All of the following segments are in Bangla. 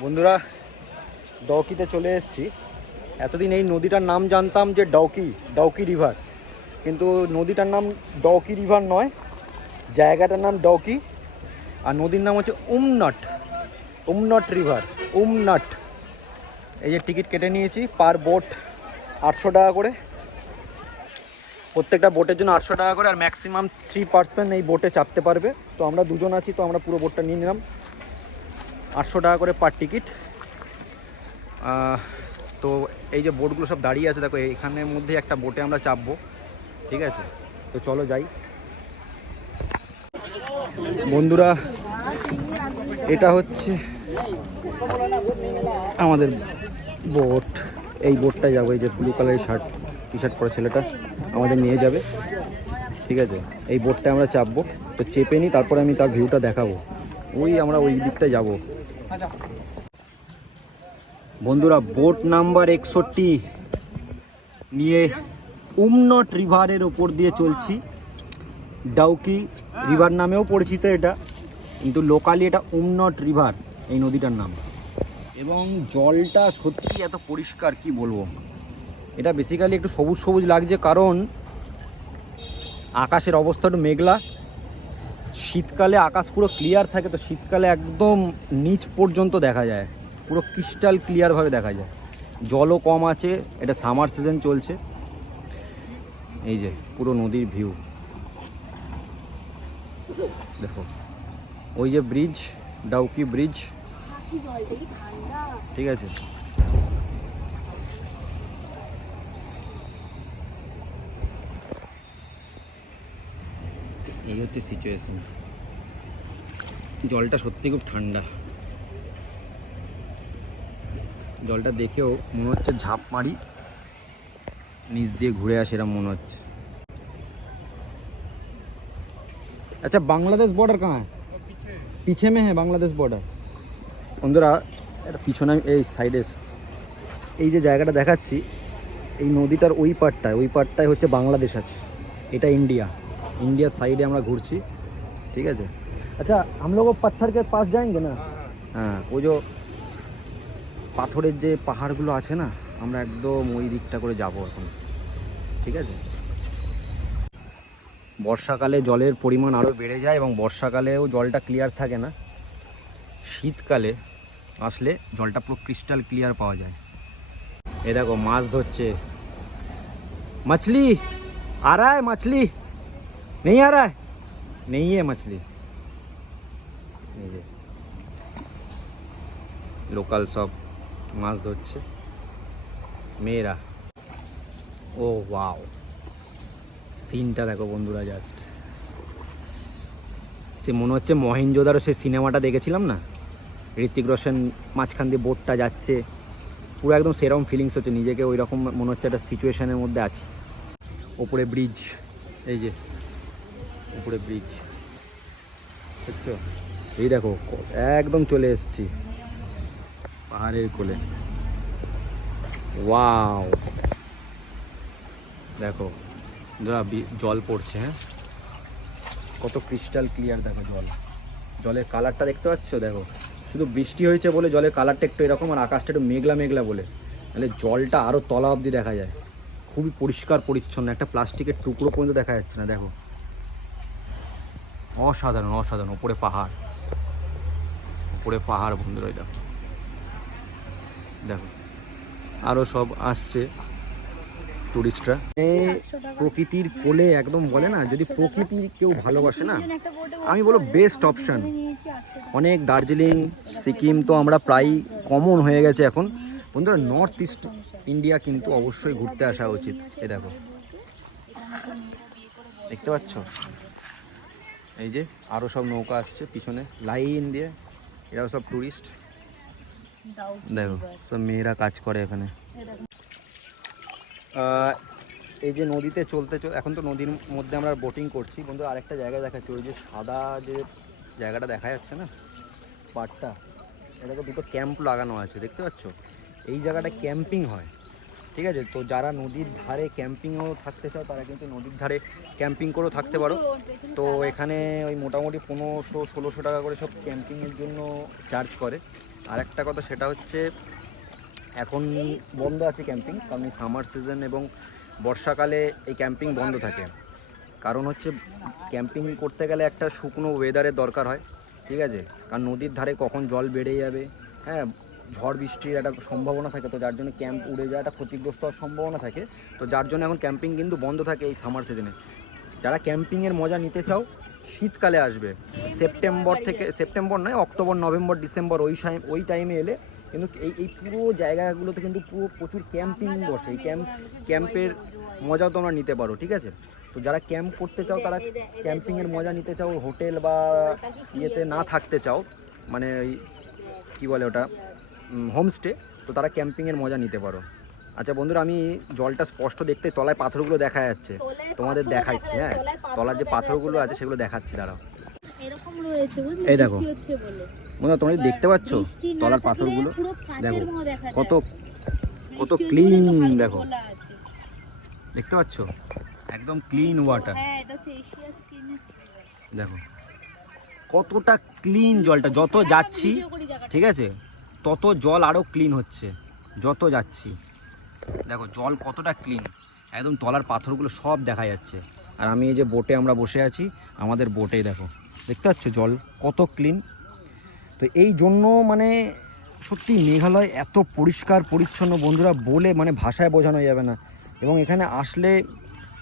বন্ধুরা ডাউকিতে চলে এসেছি। এতদিন এই নদীটার নাম জানতাম যে ডাউকি রিভার, কিন্তু নদীটার নাম ডাউকি রিভার নয়, জায়গাটার নাম ডাউকি আর নদীর নাম হচ্ছে উমনট রিভার। উমনট। এই যে টিকিট কেটে নিয়েছি, পার বোট 800 টাকা করে, প্রত্যেকটা বোটের জন্য 800 টাকা করে, আর ম্যাক্সিমাম 3 পার্সন এই বোটে চাপতে পারবে। তো আমরা দুজন আছি, তো আমরা পুরো বোটটা নিয়ে নিলাম, 800 টাকা করে পার টিকিট। তো এই যে বোটগুলো সব দাঁড়িয়ে আছে দেখো, এখানের মধ্যে একটা বোটে আমরা চাপবো, ঠিক আছে? তো চলো যাই বন্ধুরা। এটা হচ্ছে আমাদের বোট, এই বোটটায় যাবো। এই যে ব্লু কালারের টি শার্ট পরা ছেলেটা আমাদের নিয়ে যাবে, ঠিক আছে? এই বোটটায় আমরা চাপবো, তো চেপে নিই, তারপরে আমি তার ভিউটা দেখাবো। আমরা ওই দিকটায় যাবো বন্ধুরা। বোট নাম্বার 61 নিয়ে উমনট রিভারের ওপর দিয়ে চলছি। ডাউকি রিভার নামেও পরিচিত এটা, কিন্তু লোকালি এটা উমনট রিভার, এই নদীটার নাম। এবং জলটা সত্যি এত পরিষ্কার কি বলবো। এটা বেসিক্যালি একটু সবুজ সবুজ লাগছে, কারণ আকাশের অবস্থা একটু মেঘলা। শীতকালে আকাশ পুরো ক্লিয়ার থাকে, তো শীতকালে একদম নিচ পর্যন্ত দেখা যায়, পুরো ক্রিস্টাল ক্লিয়ারভাবে দেখা যায়। জলও কম আছে, এটা সামার সিজন চলছে। এই যে পুরো নদীর ভিউ দেখো, ওই যে ব্রিজ, ডাউকি ব্রিজ, ঠিক আছে? এই হচ্ছে সিচুয়েশন। জলটা সত্যি খুব ঠান্ডা, জলটা দেখেও মনে হচ্ছে ঝাঁপ মারি, নিচ দিয়ে ঘুরে আসে, এরকম মনে হচ্ছে। अच्छा बांग्लादेश बॉर्डर कहाँ है? पीछे में है बांग्लादेश बॉर्डर। বন্ধুরা এটা পিছনে এই সাইডে, এই যে জায়গাটা দেখাচ্ছি, এই নদীটার ওই পাড়টায় হচ্ছে বাংলাদেশ আছে, এটা ইন্ডিয়ার সাইডে আমরা ঘুরছি, ঠিক আছে? আচ্ছা हम लोग पत्थर के पास जाएंगे ना? হ্যাঁ, ওই যে পাথরের যে পাহাড়গুলো আছে না, আমরা একদম ওই দিকটা করে যাবো এখন, ঠিক আছে? বর্ষাকালে জলের পরিমাণ আরও বেড়ে যায়, এবং বর্ষাকালেও জলটা ক্লিয়ার থাকে না। শীতকালে আসলে জলটা পুরো ক্রিস্টাল ক্লিয়ার পাওয়া যায়। এ দেখো মাছ ধরছে, मछली आ रहा है, मछली नहीं आ रहा है, नहीं है मछली। লোকাল সব মাছ ধরছে মেয়েরা। ও ওয়াও, সিনটা দেখো বন্ধুরা, জাস্ট সে মনে হচ্ছে মহেঞ্জোদারো সেই সিনেমাটা দেখেছিলাম না, ঋত্বিক রোশন মাঝখান দিয়ে বোটটা যাচ্ছে, পুরো একদম সেরকম ফিলিংস হচ্ছে, নিজেকে ওই রকম মনে হচ্ছে একটা সিচুয়েশনের মধ্যে আছি। ওপরে ব্রিজ, এই যে উপরে ব্রিজ দেখছো, এই দেখো একদম চলে এসেছি পাহাড়ের কোলে। ওয়াও দেখো জল পড়ছে, হ্যাঁ কত ক্রিস্টাল ক্লিয়ার দেখো জলের কালারটা দেখতে পাচ্ছ? দেখো শুধু বৃষ্টি হয়েছে বলে জলের কালারটা একটু এরকম, আর আকাশটা একটু মেঘলা মেঘলা বলে, তাহলে জলটা আরও তলা অবধি দেখা যায়। খুবই পরিষ্কার পরিচ্ছন্ন, একটা প্লাস্টিকের টুকরো পর্যন্ত দেখা যাচ্ছে না। দেখো অসাধারণ অসাধারণ। ওপরে পাহাড় বন্ধুরা, দেখো দেখো আরও সব আসছে টুরিস্টরা। প্রকৃতির কোলে একদম বলে না, যদি প্রকৃতি কেউ ভালোবাসে না, আমি বলবো বেস্ট অপশান। অনেক দার্জিলিং সিকিম তো আমরা প্রায় কমন হয়ে গেছে এখন বন্ধুরা। নর্থ ইস্ট ইন্ডিয়া কিন্তু অবশ্যই ঘুরতে আসা উচিত। এই দেখো দেখতে পাচ্ছ, এই যে আরও সব নৌকা আসছে পিছনে লাইন দিয়ে, এরাও সব টুরিস্ট। দেখো সব মেয়েরা কাজ করে এখানে। এই যে নদীতে চলতে এখন তো নদীর মধ্যে আমরা বোটিং করছি বন্ধু। আরেকটা জায়গা দেখাচ্ছি, ওই যে সাদা যে জায়গাটা দেখা যাচ্ছে না পাড়টা, এটাকে দুটো ক্যাম্প লাগানো আছে দেখতে পাচ্ছ। এই জায়গাটা ক্যাম্পিং হয়, ঠিক আছে? তো যারা নদীর ধারে ক্যাম্পিংও থাকতে চাও, তারা কিন্তু নদীর ধারে ক্যাম্পিং করেও থাকতে পারো। তো এখানে ওই মোটামুটি 1500-1600 টাকা করে সব ক্যাম্পিংয়ের জন্য চার্জ করে। আর একটা কথা সেটা হচ্ছে এখন বন্ধ আছে ক্যাম্পিং, কারণ এই সামার সিজন এবং বর্ষাকালে এই ক্যাম্পিং বন্ধ থাকে। কারণ হচ্ছে ক্যাম্পিং করতে গেলে একটা শুকনো ওয়েদারের দরকার হয়, ঠিক আছে, কারণ নদীর ধারে কখন জল বেড়ে যাবে, হ্যাঁ, ঝড় বৃষ্টির একটা সম্ভাবনা থাকে, তো যার জন্য ক্যাম্প উড়ে যাওয়া একটা ক্ষতিগ্রস্ত হওয়ার সম্ভাবনা থাকে। তো যার জন্য এখন ক্যাম্পিং কিন্তু বন্ধ থাকে এই সামার সিজনে। যারা ক্যাম্পিংয়ের মজা নিতে চাও শীতকালে আসবে, সেপ্টেম্বর নয়, অক্টোবর, নভেম্বর, ডিসেম্বর ওই টাইমে এলে কিন্তু এই পুরো জায়গাগুলোতে কিন্তু প্রচুর ক্যাম্পিং বসে। এই ক্যাম্পের মজাও তোমরা নিতে পারো, ঠিক আছে। তো যারা ক্যাম্প করতে চাও, তারা ক্যাম্পিংয়ের মজা নিতে চাও, হোটেল বা ইয়েতে না থাকতে চাও, মানে কী বলে ওটা, হোমস্টে, তো তারা ক্যাম্পিংয়ের মজা নিতে পারো। আচ্ছা বন্ধুরা, আমি জলটা স্পষ্ট দেখতে, তলায় পাথরগুলো দেখা যাচ্ছে, তোমাদের দেখাচ্ছি। হ্যাঁ, তলার যে পাথরগুলো আছে সেগুলো দেখাচ্ছি, দাঁড়াও। এই দেখো বন্ধুরা, তোমরা দেখতে পাচ্ছ তলার পাথরগুলো, দেখো কত কত ক্লিন, দেখো দেখতে পাচ্ছ, একদম ক্লিন ওয়াটার। দেখো কতটা ক্লিন জলটা, যত যাচ্ছি, ঠিক আছে, তত জল আরও ক্লিন হচ্ছে যত যাচ্ছি। দেখো জল কতটা ক্লিন, একদম তলার পাথরগুলো সব দেখা যাচ্ছে। আর আমি এই যে বোটে আমরা বসে আছি, আমাদের বোটেই দেখো, দেখতে পাচ্ছ জল কত ক্লিন। তো এই জন্য মানে সত্যি মেঘালয় এত পরিষ্কার পরিচ্ছন্ন বন্ধুরা, বলে মানে ভাষায় বোঝানো যাবে না। এবং এখানে আসলে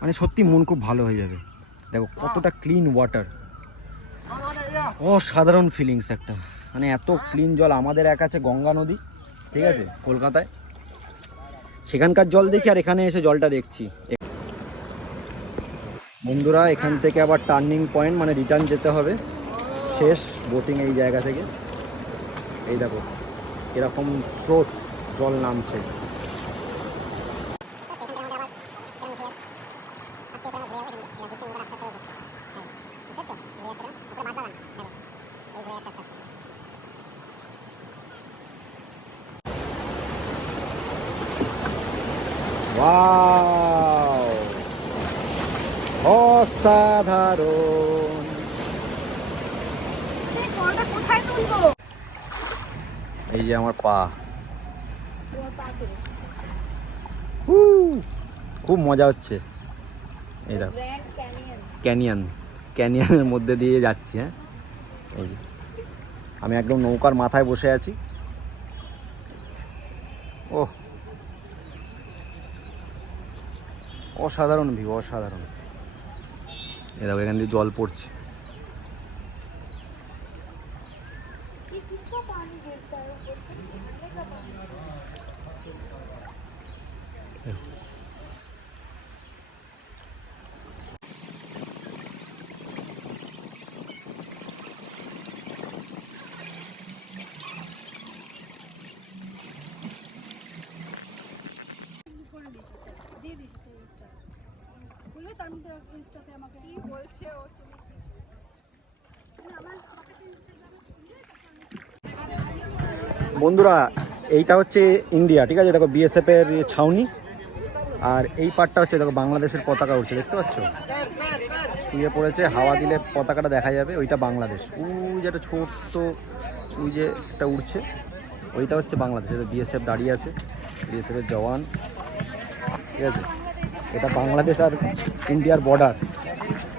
মানে সত্যি মন খুব ভালো হয়ে যাবে। দেখো কতটা ক্লিন ওয়াটার, অসাধারণ ফিলিংস একটা, মানে এত ক্লিন জল। আমাদের এক আছে গঙ্গা নদী, ঠিক আছে, কলকাতায়, সেখানকার জল দেখি আর এখানে এসে জলটা দেখছি। বন্ধুরা এখান থেকে আবার টার্নিং পয়েন্ট, মানে রিটার্ন যেতে হবে, শেষ বোটিং এই জায়গা থেকে। এই দেখো এরকম স্রোত জল নামছে। ওয়াও, অসাধারণ। এই যে আমার পা, খুব মজা হচ্ছে। এই দেখো ক্যানিয়নের মধ্যে দিয়ে যাচ্ছি। হ্যাঁ, এই যে আমি একদম নৌকার মাথায় বসে আছি। ওহ, অসাধারণ ভিউ, অসাধারণ। এই দেখো এখান দিয়ে জল পড়ছে। বন্ধুরা এইটা হচ্ছে ইন্ডিয়া, ঠিক আছে, দেখো বিএসএফ এর ছাউনি, আর এই পার্টটা হচ্ছে দেখো বাংলাদেশের পতাকা উঠছে, দেখতে পাচ্ছ, শুয়ে পড়েছে, হাওয়া দিলে পতাকাটা দেখা যাবে। ওইটা বাংলাদেশ, ওই যে একটা ছোট্ট, ওই যে একটা উড়ছে, ওইটা হচ্ছে বাংলাদেশ। এটা বিএসএফ দাঁড়িয়ে আছে, বিএসএফ এর জওয়ান, ঠিক আছে। এটা বাংলাদেশ আর ইন্ডিয়ার বর্ডার,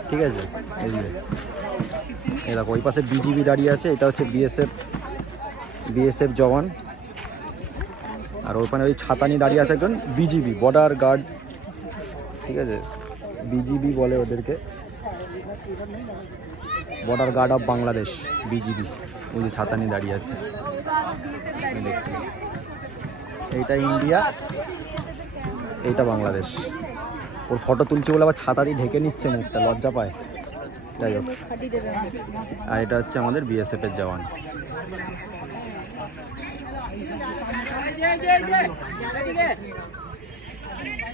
ঠিক আছে। এই যে এই দেখো ওই পাশে বিজিবি দাঁড়িয়ে আছে, এটা হচ্ছে বিএসএফ জওয়ান। আর ওখানে ওই ছাতানি দাঁড়িয়ে আছে একজন বিজিবি, বর্ডার গার্ড, ঠিক আছে, বিজিবি বলে ওদেরকে, border guard of Bangladesh, BGB. ওই যে ছাতানি দাঁড়িয়ে আছে, দেখছি। এইটা ইন্ডিয়া, এইটা বাংলাদেশ। ওর ফটো তুলছে বলে আবার ছাতা দিয়ে ঢেকে নিচ্ছে মুখটা, লজ্জা পায়, যাই হোক। আর এটা হচ্ছে আমাদের বিএসএফ এর জওয়ান।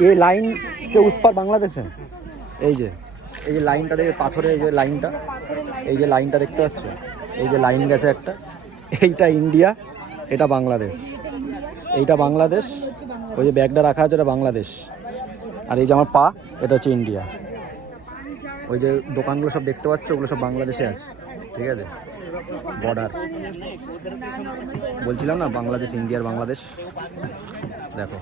ये लाइन के उस पर बांग्लादेश है। এই যে লাইনটা দেখে, পাথরের এই যে লাইনটা, এই যে লাইনটা দেখতে পাচ্ছ, এই যে লাইন গেছে একটা, এইটা ইন্ডিয়া, এটা বাংলাদেশ, এইটা বাংলাদেশ। ওই যে ব্যাগটা রাখা আছে ওটা বাংলাদেশ, আর এই যে আমার পা, এটা হচ্ছে ইন্ডিয়া। ওই যে দোকানগুলো সব দেখতে পাচ্ছ, ওগুলো সব বাংলাদেশে আছে, ঠিক আছে। বর্ডার। বলছিলাম না বাংলাদেশ, ইন্ডিয়ার বাংলাদেশ। দেখো